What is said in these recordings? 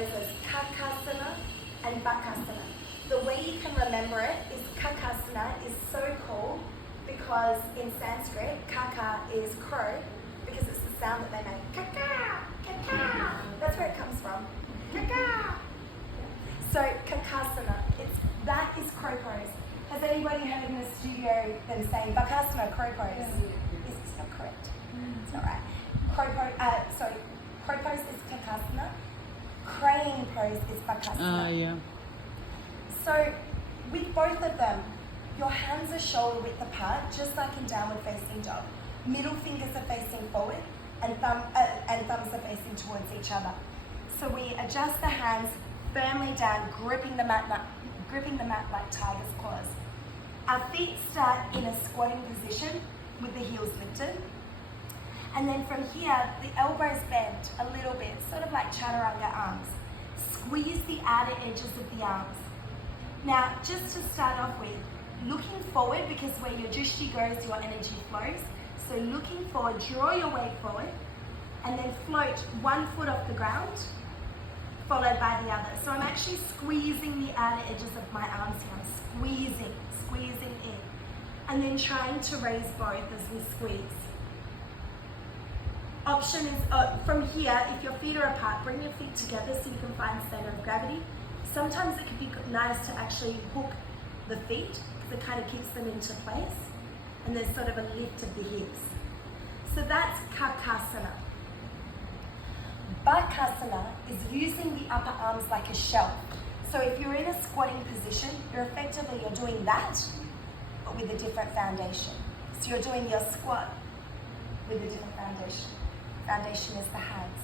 those as Kakasana and Bakasana. The way you can remember it is Kakasana is so cool because in Sanskrit, kaka is crow because it's the sound that they make. Kaka, kaka. That's where it comes from. Kaka. So Kakasana, that is crow pose. Has anybody heard in the studio them saying Bakasana, crow pose? Yes, it's not correct. It's not right. Crow pose is Kakasana. Crane pose is Bakasana. Yeah. So with both of them, your hands are shoulder width apart, just like in downward facing dog. Middle fingers are facing forward and thumbs are facing towards each other. So we adjust the hands firmly down, gripping the mat like tiger's claws. Our feet start in a squatting position with the heels lifted. And then from here, the elbows bend a little bit, sort of like chaturanga arms. Squeeze the outer edges of the arms. Now, just to start off with, looking forward, because where your drishti goes, your energy flows. So looking forward, draw your weight forward, and then float one foot off the ground, followed by the other. So I'm actually squeezing the outer edges of my arms here. I'm squeezing in. And then trying to raise both as we squeeze. Option is, from here, if your feet are apart, bring your feet together so you can find center of gravity. Sometimes it can be nice to actually hook the feet because it kind of keeps them into place. And there's sort of a lift of the hips. So that's Kakasana. Bakasana is using the upper arms like a shell. So if you're in a squatting position, you're doing that, but with a different foundation. So you're doing your squat with a different foundation. Foundation is the hands.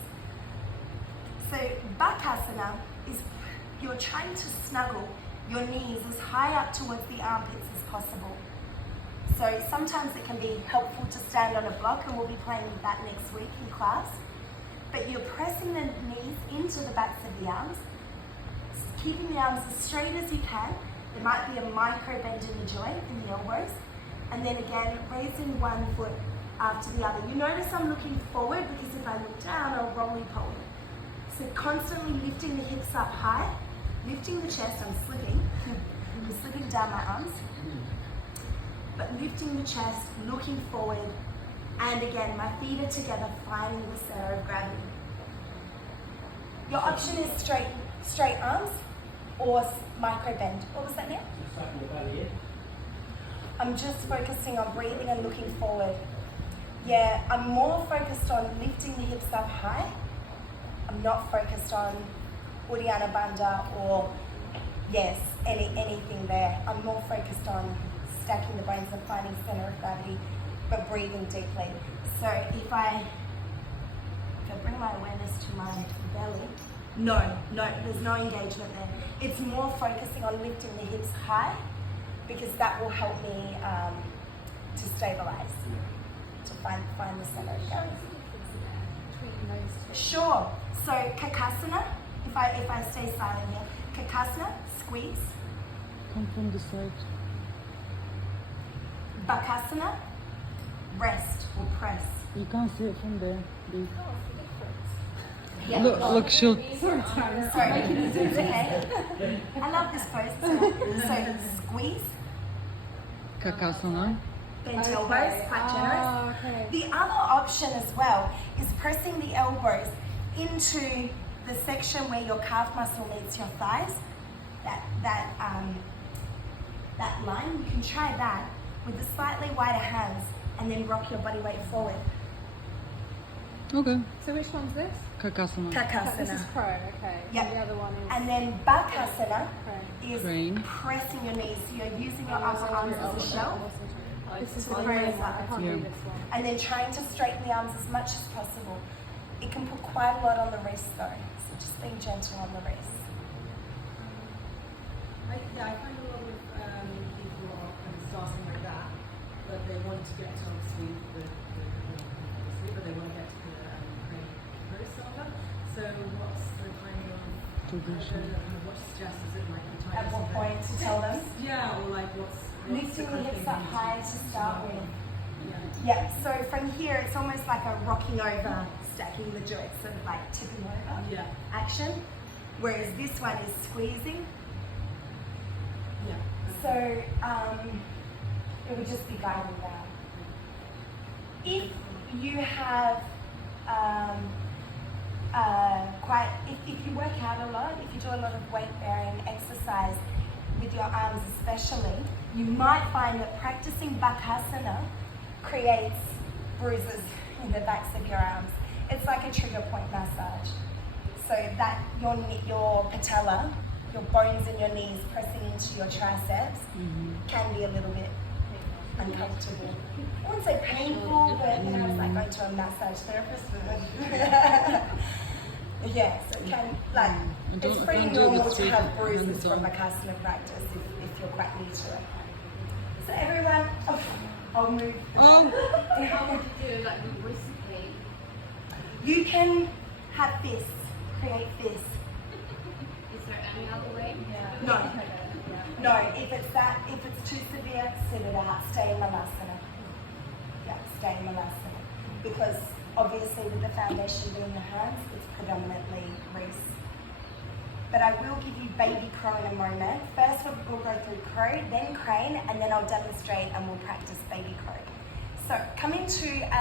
So Bakasana is you're trying to snuggle your knees as high up towards the armpits as possible. So sometimes it can be helpful to stand on a block, and we'll be playing with that next week in class. But you're pressing the knees into the backs of the arms, keeping the arms as straight as you can. There might be a micro bend in the joint, in the elbows. And then again, raising one foot after the other. You notice I'm looking forward because if I look down, I'll roly-poly. So constantly lifting the hips up high, lifting the chest, I'm slipping. I'm slipping down my arms. But lifting the chest, looking forward, and again, my feet are together, finding the center of gravity. Your option is straight arms or micro bend. What was that now? I'm just focusing on breathing and looking forward. Yeah, I'm more focused on lifting the hips up high. I'm not focused on Uddiyana Bandha or, yes, anything there. I'm more focused on stacking the bones and finding center of gravity, but breathing deeply. So if I bring my awareness to my belly, no, there's no engagement there. It's more focusing on lifting the hips high because that will help me to stabilize, to find the center of gravity. Sure. So Kakasana, if I stay silent here, Kakasana, squeeze. Come from the side. Bakasana, rest or press. You can't see it from there. Yeah. Look, she'll... Sorry, it's okay. I love this pose. So squeeze. Kakasana. Bent elbows, quite generous. Okay. The other option as well is pressing the elbows into the section where your calf muscle meets your thighs. That line. You can try that with the slightly wider hands and then rock your body weight forward. Okay. So which one's this? Kakasana. Kakasana. This is crow, okay. Yep. And the other one is... And then Bakasana Crane. is Crane. pressing your knees. So you're using your upper arms as a shell. This is To the the very very one. side. I can't Yeah. do this one. And then trying to straighten the arms as much as possible. It can put quite a lot on the wrist though. So just being gentle on the wrist. I find a lot of people are kind of starting like that, but they want to get to obviously but they want to get to the crane pose starter. So what's the kind of Progression. what suggests is it like the type At what point to tell them? Yeah, or like what's Lifting the hips up high to start with. Yeah. Yeah, so from here it's almost like a rocking over, stacking the joints, sort of like tipping over Yeah. action. whereas this one is squeezing. Yeah. So it would just be guiding down. If you have if you work out a lot, if you do a lot of weight bearing exercise with your arms especially, you might find that practicing Bakasana creates bruises in the backs of your arms. It's like a trigger point massage. So that your patella, your bones in your knees pressing into your triceps can be a little bit uncomfortable. I wouldn't say painful, but you know, it's like going to a massage therapist. Yeah, so it can, like, it's pretty normal to have bruises from Bakasana practice if you're quite new to it. So everyone, I'll move. How would you do like with wrist pain? You can have fists, create fists. Is there any other way? No. No, if it's too severe, sit it out, stay in Malasana. Yeah, stay in Malasana. Because obviously with the foundation being the hands, it's predominantly wrists. But I will give you baby crow in a moment. First we'll go through crow, then crane, and then I'll demonstrate and we'll practice baby crow. So coming to